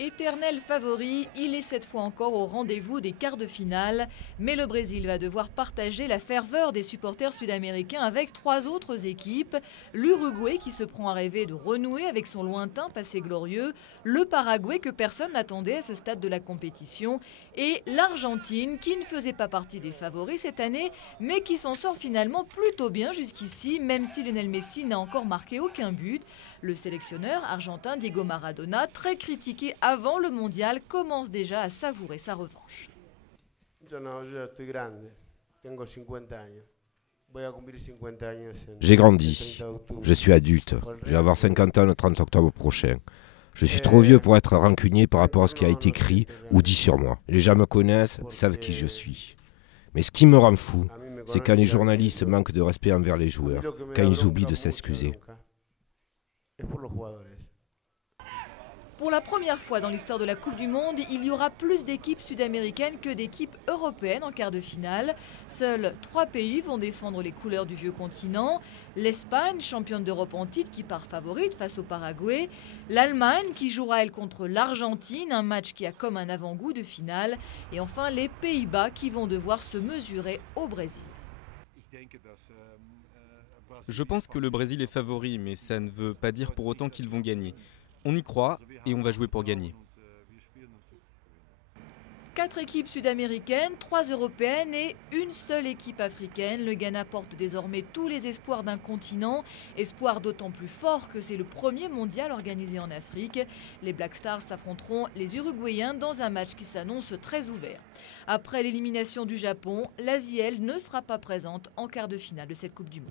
Éternel favori, il est cette fois encore au rendez-vous des quarts de finale. Mais le Brésil va devoir partager la ferveur des supporters sud-américains avec 3 autres équipes. L'Uruguay qui se prend à rêver de renouer avec son lointain passé glorieux. Le Paraguay que personne n'attendait à ce stade de la compétition. Et l'Argentine qui ne faisait pas partie des favoris cette année, mais qui s'en sort finalement plutôt bien jusqu'ici, même si Lionel Messi n'a encore marqué aucun but. Le sélectionneur argentin Diego Maradona, très critiqué avant le mondial, commence déjà à savourer sa revanche. J'ai grandi, je suis adulte, je vais avoir 50 ans le 30 octobre prochain. Je suis trop vieux pour être rancunier par rapport à ce qui a été écrit ou dit sur moi. Les gens me connaissent, savent qui je suis. Mais ce qui me rend fou, c'est quand les journalistes manquent de respect envers les joueurs, quand ils oublient de s'excuser. Pour la première fois dans l'histoire de la Coupe du Monde, il y aura plus d'équipes sud-américaines que d'équipes européennes en quart de finale. Seuls 3 pays vont défendre les couleurs du vieux continent. L'Espagne, championne d'Europe en titre, qui part favorite face au Paraguay. L'Allemagne, qui jouera elle contre l'Argentine, un match qui a comme un avant-goût de finale. Et enfin les Pays-Bas qui vont devoir se mesurer au Brésil. Je pense que le Brésil est favori, mais ça ne veut pas dire pour autant qu'ils vont gagner. On y croit et on va jouer pour gagner. 4 équipes sud-américaines, 3 européennes et une seule équipe africaine. Le Ghana porte désormais tous les espoirs d'un continent. Espoir d'autant plus fort que c'est le premier mondial organisé en Afrique. Les Black Stars s'affronteront les Uruguayens dans un match qui s'annonce très ouvert. Après l'élimination du Japon, l'Asie, elle, ne sera pas présente en quart de finale de cette Coupe du Monde.